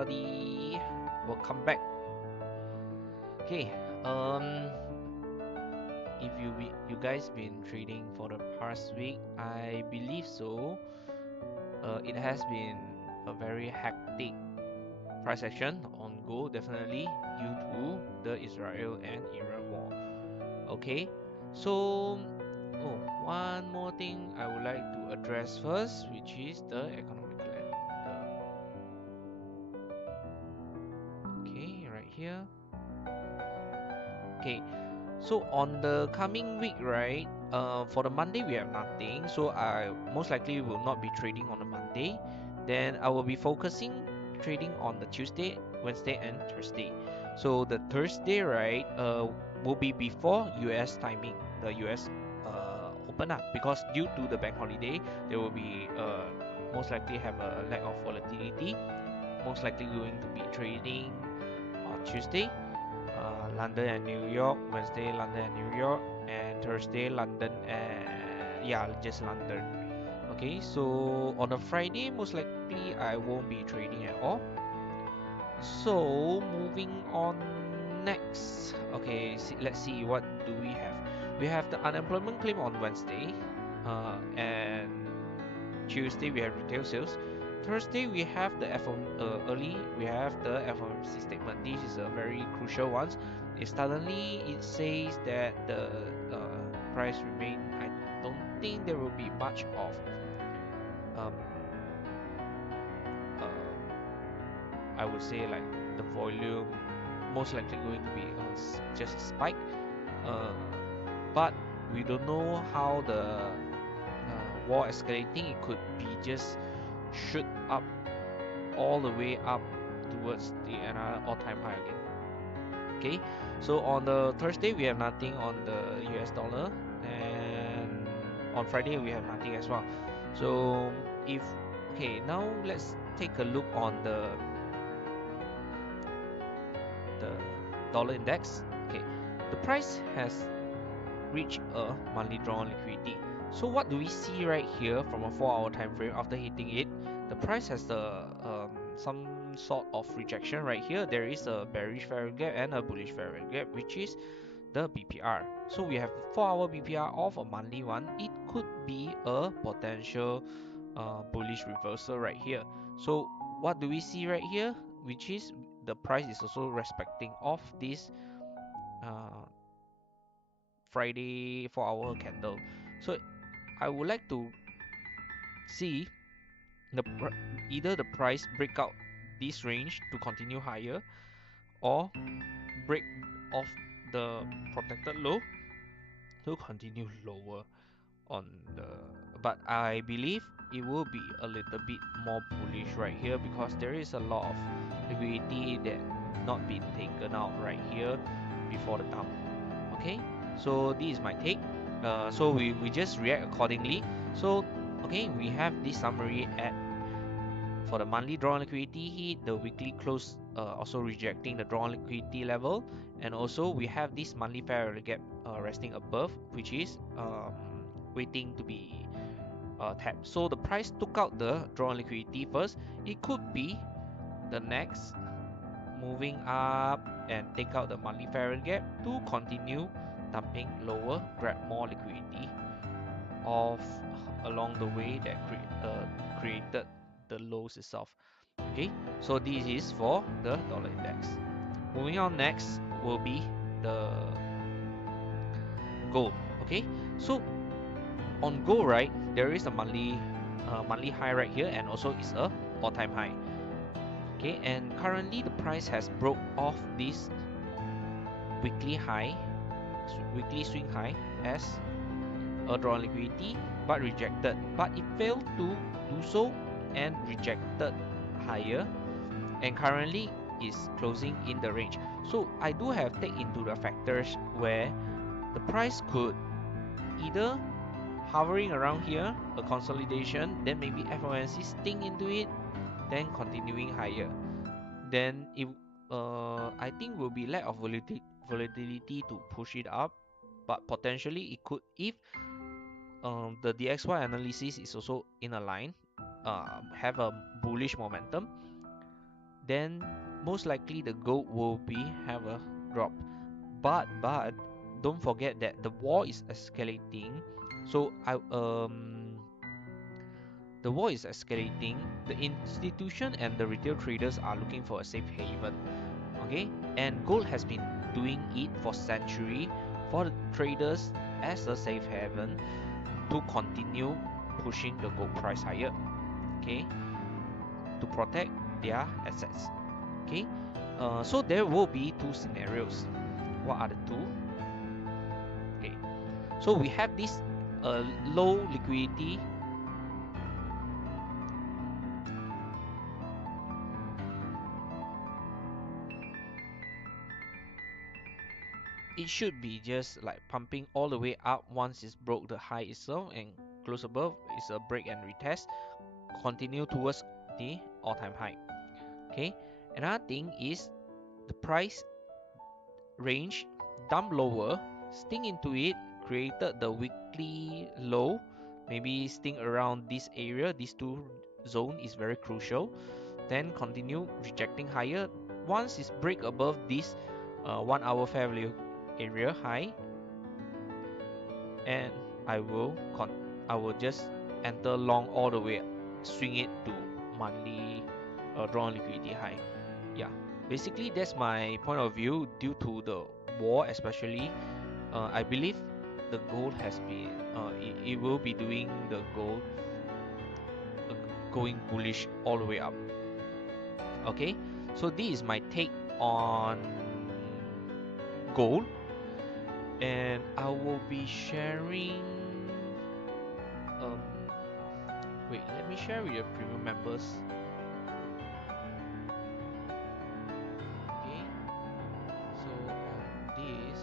everybody, welcome back. Okay, if you guys been trading for the past week, I believe so. It has been a very hectic price action on gold, definitely due to the Israel and Iran war. Okay, so one more thing I would like to address first, which is the economic calendar. Okay, right here. Okay, so on the coming week, right? For the Monday we have nothing, so I most likely will not be trading on the Monday. Then I will be focusing trading on the Tuesday, Wednesday, and Thursday. So the Thursday, right, will be before US timing, the US open up, because due to the bank holiday, there will be most likely have a lack of volatility. Most likely going to be trading on Tuesday, London and New York, Wednesday London and New York, and Thursday London and yeah, just London. Okay, so on a Friday, most likely I won't be trading at all. So moving on next. Okay, let's see what do we have. We have the unemployment claim on Wednesday, and Tuesday we have retail sales. Thursday we have the early we have the FOMC statement. This is a very crucial one. If suddenly it says that the price remain, I don't think there will be much of um, I would say like the volume most likely going to be just a spike. Uh, but we don't know how the war escalating. It could be just shoot up all the way up towards the another all-time high again. Okay, so on the Thursday we have nothing on the US dollar, and on Friday we have nothing as well. So if okay, now let's take a look on the dollar index. Okay, the price has reached a monthly drawn liquidity. So what do we see right here from a 4-hour time frame after hitting it? The price has the some sort of rejection right here. There is a bearish fair value gap and a bullish fair value gap, which is the BPR. So we have 4-hour BPR of a monthly one. It could be a potential bullish reversal right here. So what do we see right here? Which is the price is also respecting of this uh, Friday 4-hour candle. So I would like to see the either the price break out this range to continue higher, or break off the protected low to continue lower on the, but I believe it will be a little bit more bullish right here because there is a lot of liquidity that not been taken out right here before the dump. Okay, so this is my take. So we just react accordingly. So okay, we have this summary at for the monthly drawn liquidity hit, the weekly close also rejecting the drawn liquidity level, and also we have this monthly fair value gap resting above, which is waiting to be tapped. So the price took out the drawn liquidity first. It could be the next moving up and take out the monthly fair value gap to continue dumping lower, grab more liquidity off along the way that created the lows itself. Okay, so this is for the dollar index. Moving on, next will be the gold. Okay, so on gold, right, there is a monthly high right here, and also it's a all-time high. Okay, and currently the price has broke off this weekly high, weekly swing high as a drawn liquidity, but rejected. But it failed to do so and rejected higher, and currently is closing in the range. So I do have take into the factors where the price could either hovering around here, a consolidation, then maybe FOMC sting into it, then continuing higher. Then it I think will be lack of volatility to push it up, but potentially it could if the DXY analysis is also in a line, have a bullish momentum, then most likely the gold will have a drop. But don't forget that the war is escalating. So the war is escalating. The institution and the retail traders are looking for a safe haven. Okay, and gold has been doing it for century for the traders as a safe haven to continue pushing the gold price higher. Okay, to protect their assets. Okay, so there will be two scenarios. What are the two? Okay, so we have this low liquidity. It should be just like pumping all the way up once it's broke the high itself and close above is a break and retest, continue towards the all-time high. Okay, another thing is the price range dump lower, sting into it, created the weekly low, maybe sting around this area. These two zone is very crucial, then continue rejecting higher. Once it's break above this 1 hour fair value area high, and I will just enter long all the way, swing it to monthly drawn liquidity high. Yeah, basically that's my point of view. Due to the war especially, I believe the gold has been it will be doing the gold uh, going bullish all the way up. Okay, so this is my take on gold, and I will be sharing um wait, let me share with the premium members. Okay, so on this,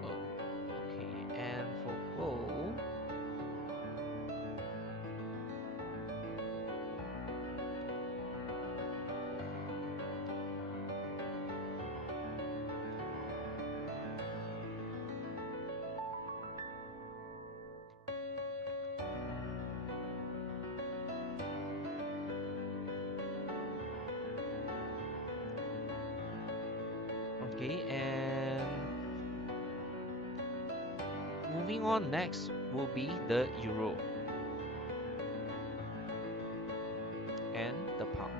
okay, and for gold, okay, and moving on, next will be the euro and the pound.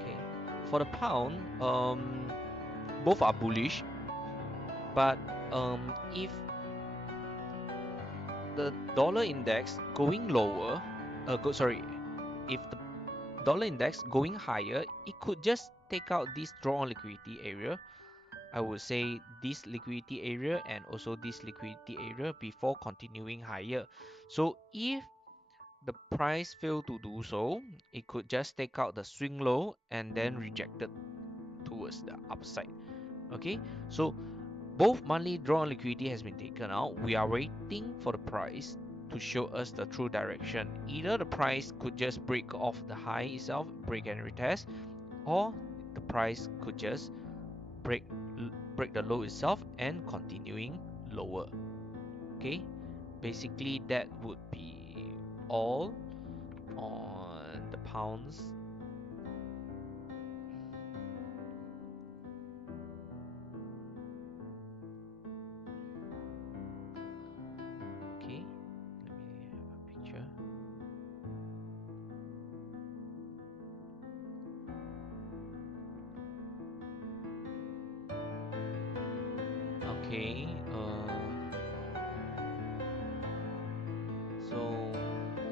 Okay, for the pound, both are bullish, but if the dollar index going lower, sorry, if the dollar index going higher, it could just take out this drawn liquidity area. I would say this liquidity area and also this liquidity area before continuing higher. So if the price fail to do so, it could just take out the swing low and then reject it towards the upside. Okay, so both monthly drawn liquidity has been taken out. We are waiting for the price to show us the true direction. Either the price could just break off the high itself, break and retest, or the price could just break break the low itself and continuing lower. Okay, basically that would be all on the pounds. Okay, let me have a picture. Okay, so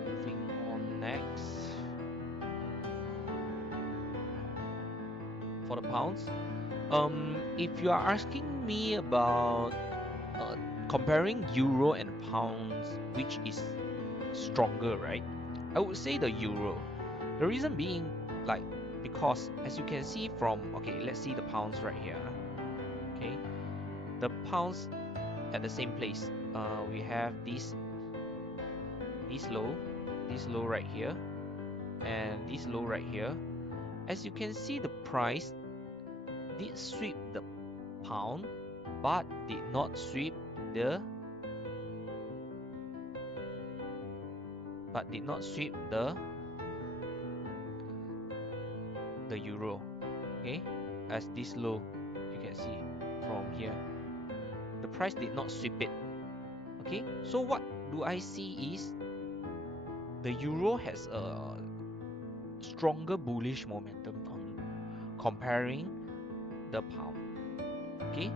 moving on next for the pounds. If you are asking me about uh, comparing euro and pounds, which is stronger, right? I would say the euro. The reason being, like, because as you can see from, okay, let's see the pounds right here. Okay, the pounds at the same place. We have this low right here, and this low right here. As you can see, the price did sweep the pound, but did not sweep the euro. Okay, as this low, you can see from here, the price did not sweep it. Okay, so what do I see is the euro has a stronger bullish momentum comparing the pound. Okay,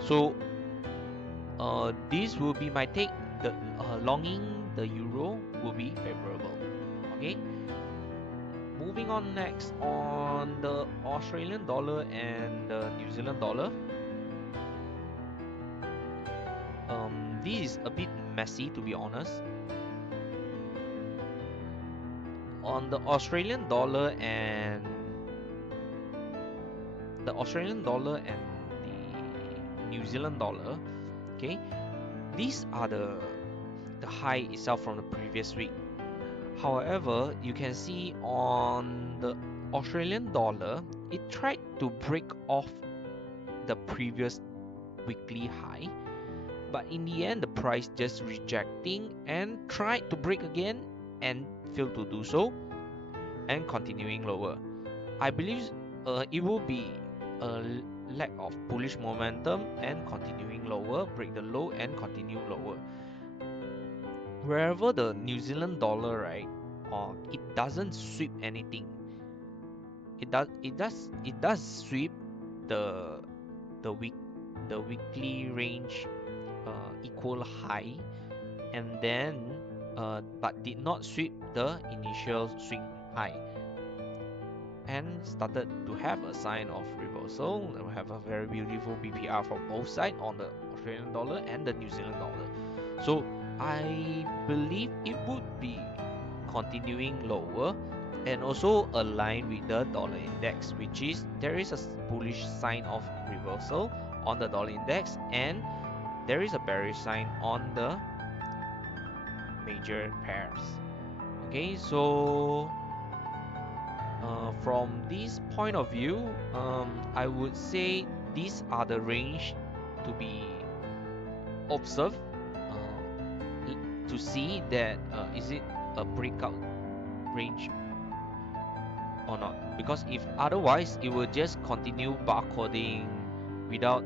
so this will be my take. The longing the euro will be favorable. Okay, moving on next on the Australian dollar and the New Zealand dollar. This is a bit messy, to be honest. On the Australian dollar and the New Zealand dollar, okay, these are the high itself from the previous week. However, you can see on the Australian dollar, it tried to break off the previous weekly high, but in the end, the price just rejecting and tried to break again and failed to do so and continuing lower. I believe it will be a lack of bullish momentum and continuing lower, break the low and continue lower. Wherever the New Zealand dollar, right, it doesn't sweep anything. It does sweep the weekly range equal high, and then but did not sweep the initial swing high, and started to have a sign of reversal. We have a very beautiful BPR from both sides on the Australian dollar and the New Zealand dollar. So I believe it would be continuing lower and also aligned with the dollar index, which is there is a bullish sign of reversal on the dollar index, and there is a bearish sign on the major pairs. Okay, so from this point of view, I would say these are the range to be observed, to see that is it a breakout range or not, because if otherwise it will just continue barcoding without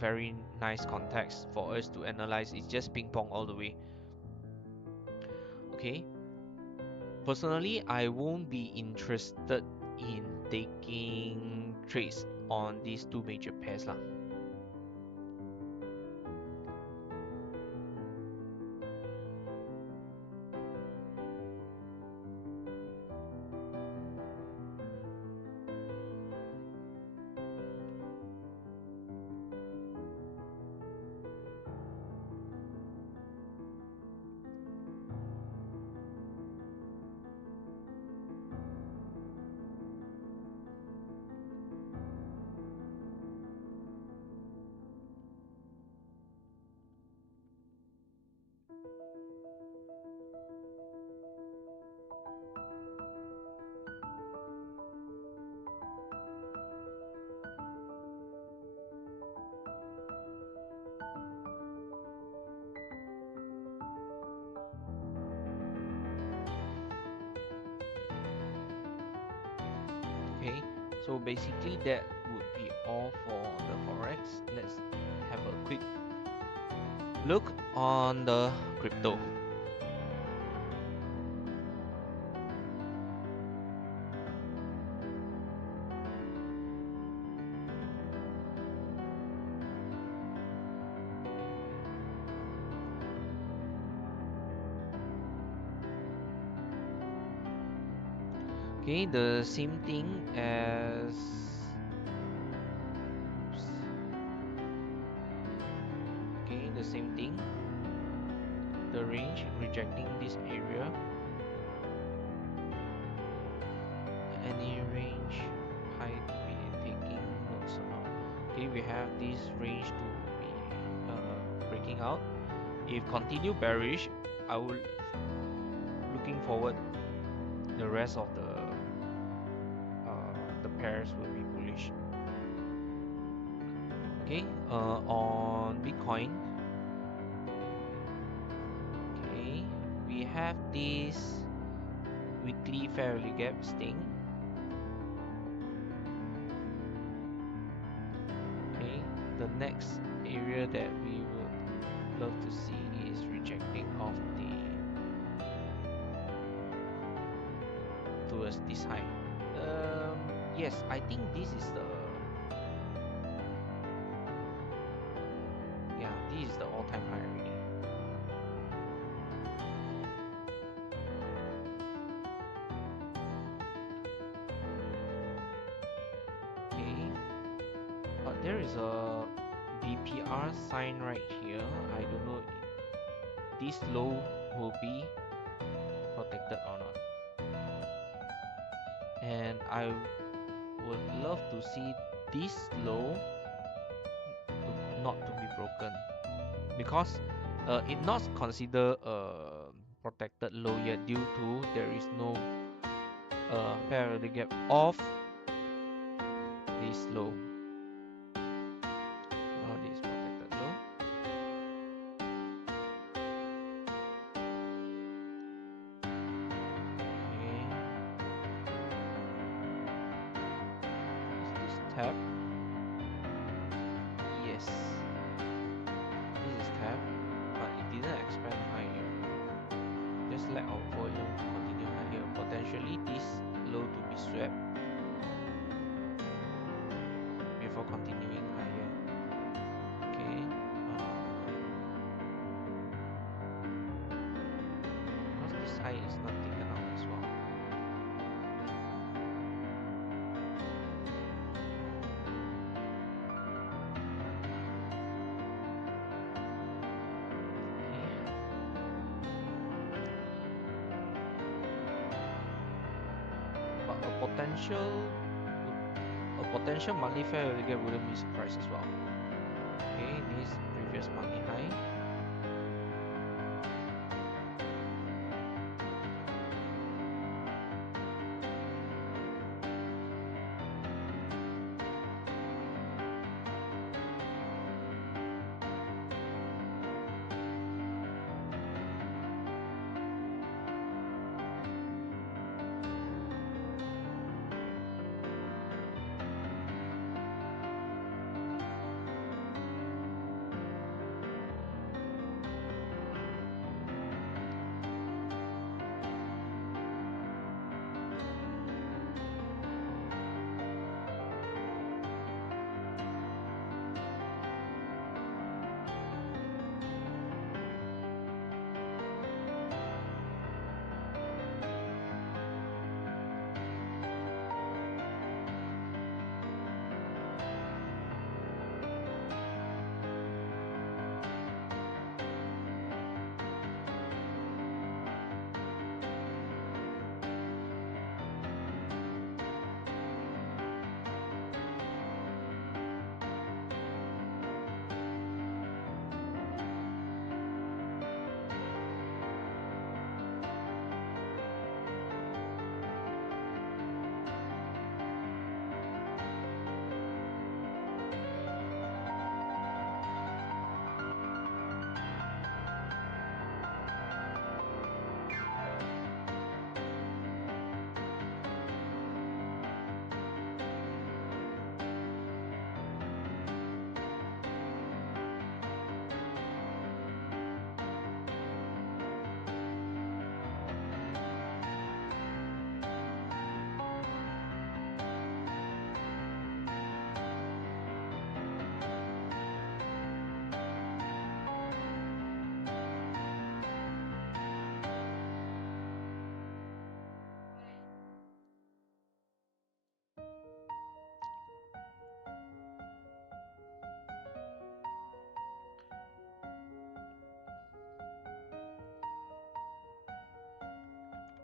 very nice context for us to analyze. It's just ping pong all the way. Okay, personally I won't be interested in taking trades on these two major pairs lah. Okay, so basically that would be all for the forex. Let's have a quick look on the crypto. Okay, the same thing as okay, the same thing. The range rejecting this area. okay, we have this range to be breaking out. If continue bearish, I will looking forward the rest of the pairs will be bullish. Okay, on Bitcoin, okay, we have this weekly fair value gap sting. Okay, the next area that we would love to see is rejecting of the towards this high. Yes, I think this is the this is the all-time high already. Okay, but there is a BPR sign right here. I don't know if this low will be protected or not, and I would love to see this low not to be broken, because it not considered a protected low yet due to there is no fair value gap off this low. Now this protected low. Okay. Is this tab? Yes. This is tab, but it didn't expand higher. Just let our volume to continue higher. Potentially this low to be swept before continuing higher. Okay. Because this high is not taken out as well. But a potential monthly fair value gap wouldn't be surprised as well. Okay, this previous monthly high.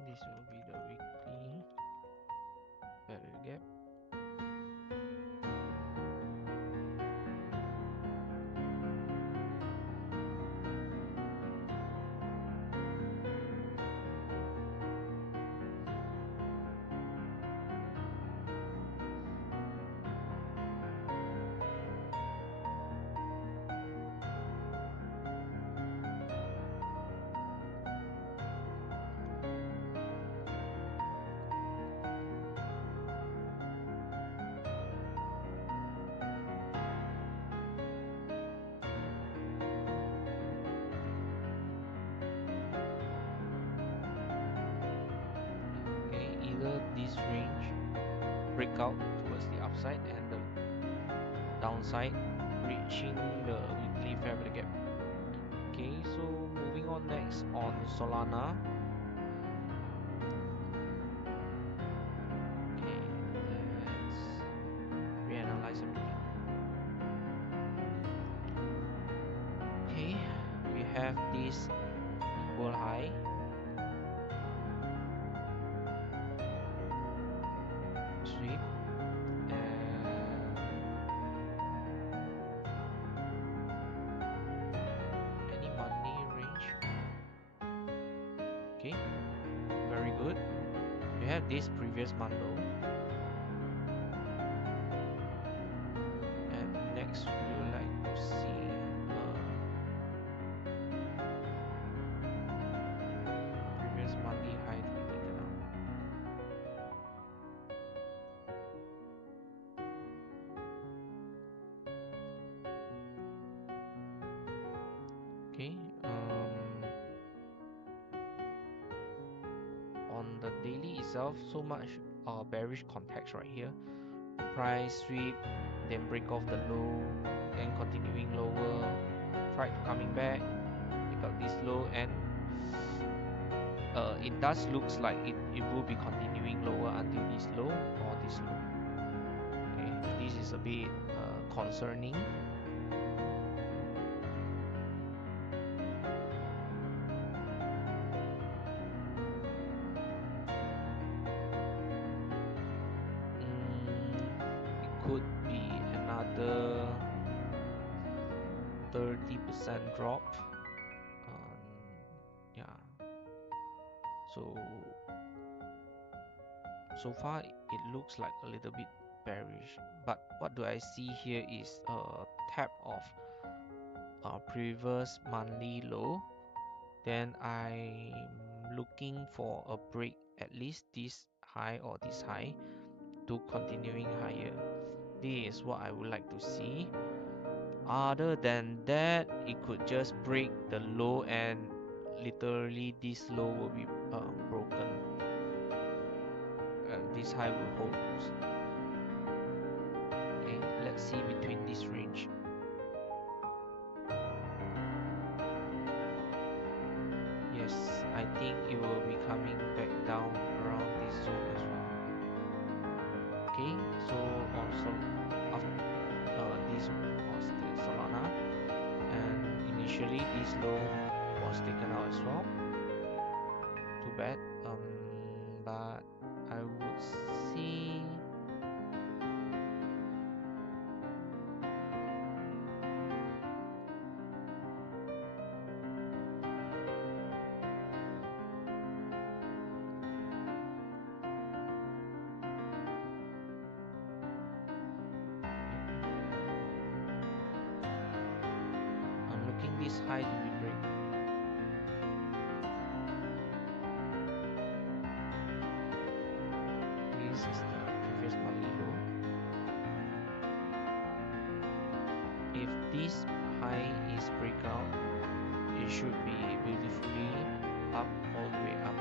This will be the weekly fair value gap. breakout towards the upside and the downside, reaching the weekly fair value gap. Okay, so moving on next on Solana. Okay, let's reanalyze everything. Okay, we have this equal high, sweep, and any monthly range. Okay, very good. We have this previous month low, and next we would like to see previous monthly high to be taken out. Okay, on the daily itself, so much bearish context right here. Price sweep, then break off the low, then continuing lower, try to coming back, pick up this low, and it does looks like it will be continuing lower until this low or this low. Okay, this is a bit concerning. It could be another 30% drop. Yeah. So far it looks like a little bit bearish, but what do I see here is a tap of previous monthly low. Then I'm looking for a break at least this high or this high to continuing higher. This is what I would like to see. Other than that, it could just break the low and literally this low will be broken. This high will hold. Okay, let's see between this range. Yes, I think it will be coming back down around this zone as well. Okay, so also this was the Solana, and initially this low was taken out as well. Too bad. But I would see I'm looking this high to be break. This is the previous monthly low. If this high is breakout, it should be beautifully up all the way up.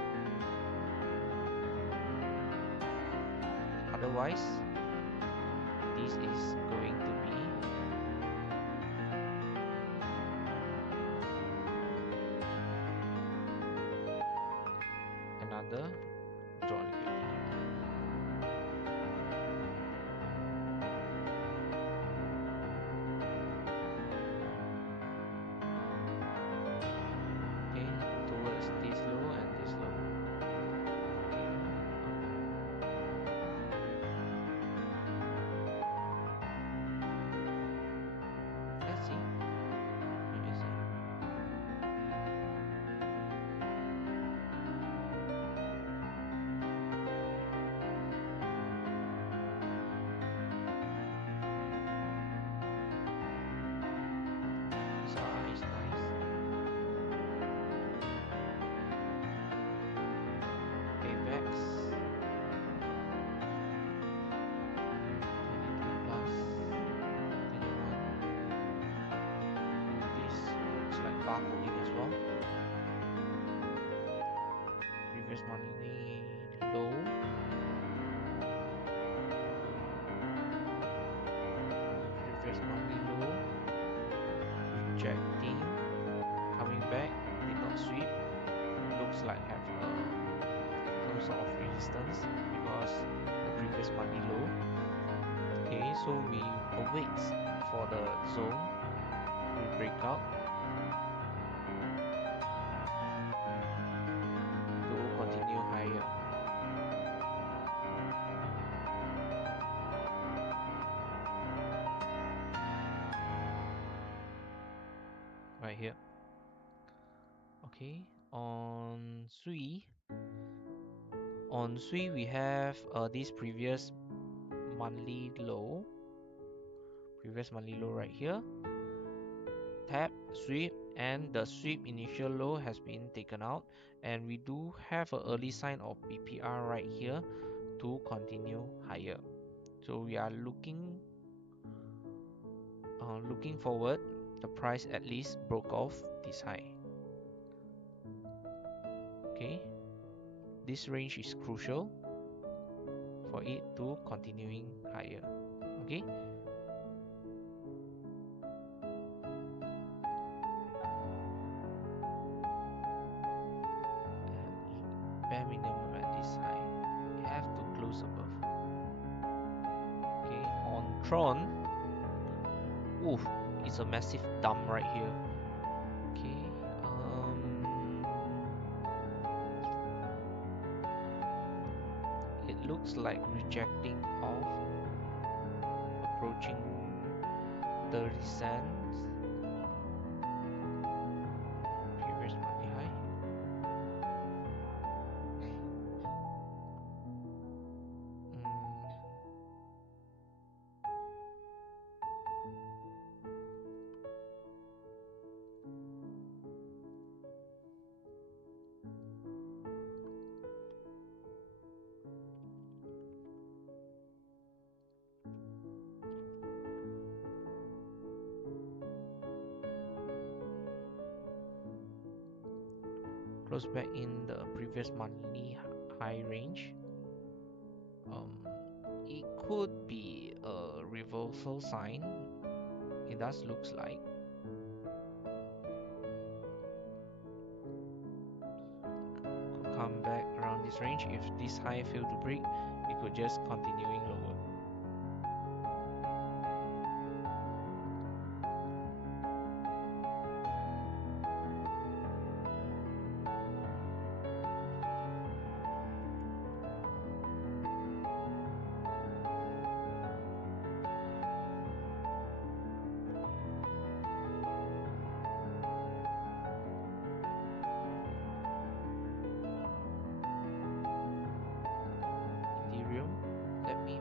Otherwise, this is going to be another draw liquidity. Okay, towards this low and this low. Okay, let's see. Let me see. This high is nice. OPFX 23 plus 21. This looks like bar holding as well. Previous monthly low, previous monthly low, rejecting, coming back, did not sweep, looks like have some sort of resistance because the previous monthly low. Okay, so we await for the zone to break out to continue higher. Right here. Okay, on SUI we have this previous monthly low right here. Tap, sweep, and the sweep initial low has been taken out, and we do have an early sign of BPR right here to continue higher. So we are looking forward the price at least broke off this high. Okay, this range is crucial for it to continuing higher. Okay, bare minimum at this high, you have to close above. Okay, on Tron, oof, it's a massive dump right here. Okay, it looks like rejecting off, approaching 30 cents, previous monthly high. Close back in the previous monthly high range. It could be a reversal sign. It does looks like. Could come back around this range. If this high fail to break, it could just continuing lower. Ethereum, let me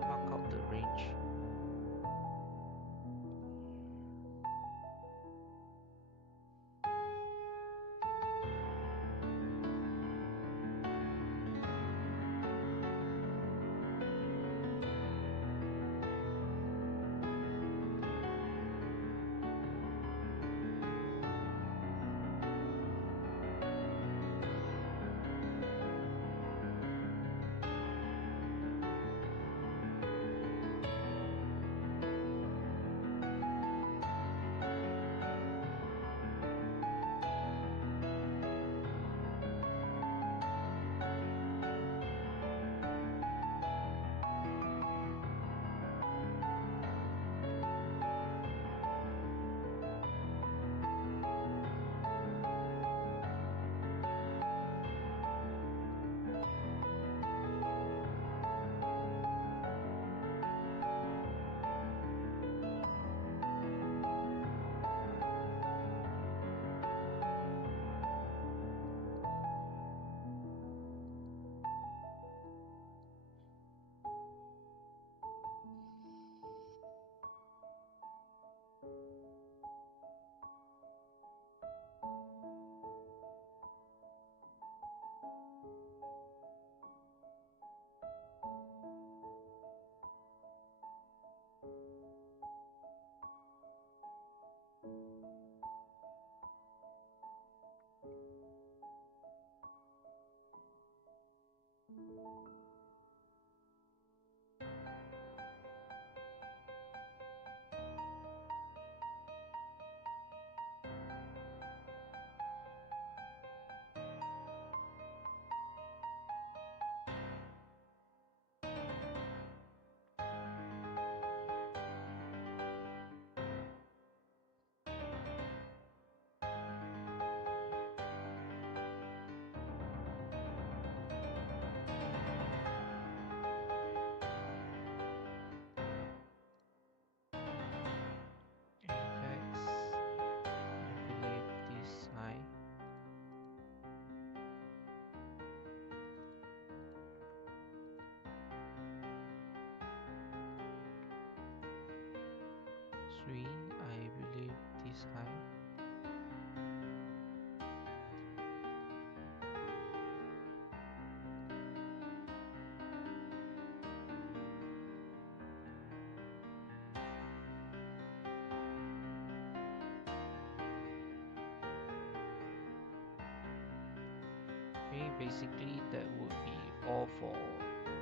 basically that would be all for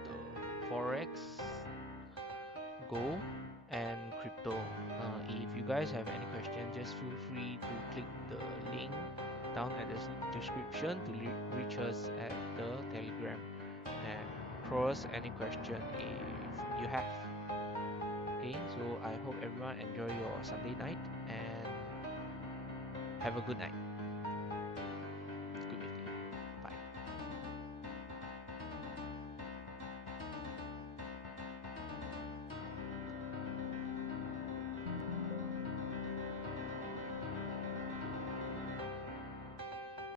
the forex, gold, and crypto. If you guys have any question, just feel free to click the link down at the description to reach us at the Telegram and throw us any question if you have. Okay, so I hope everyone enjoy your Sunday night and have a good night.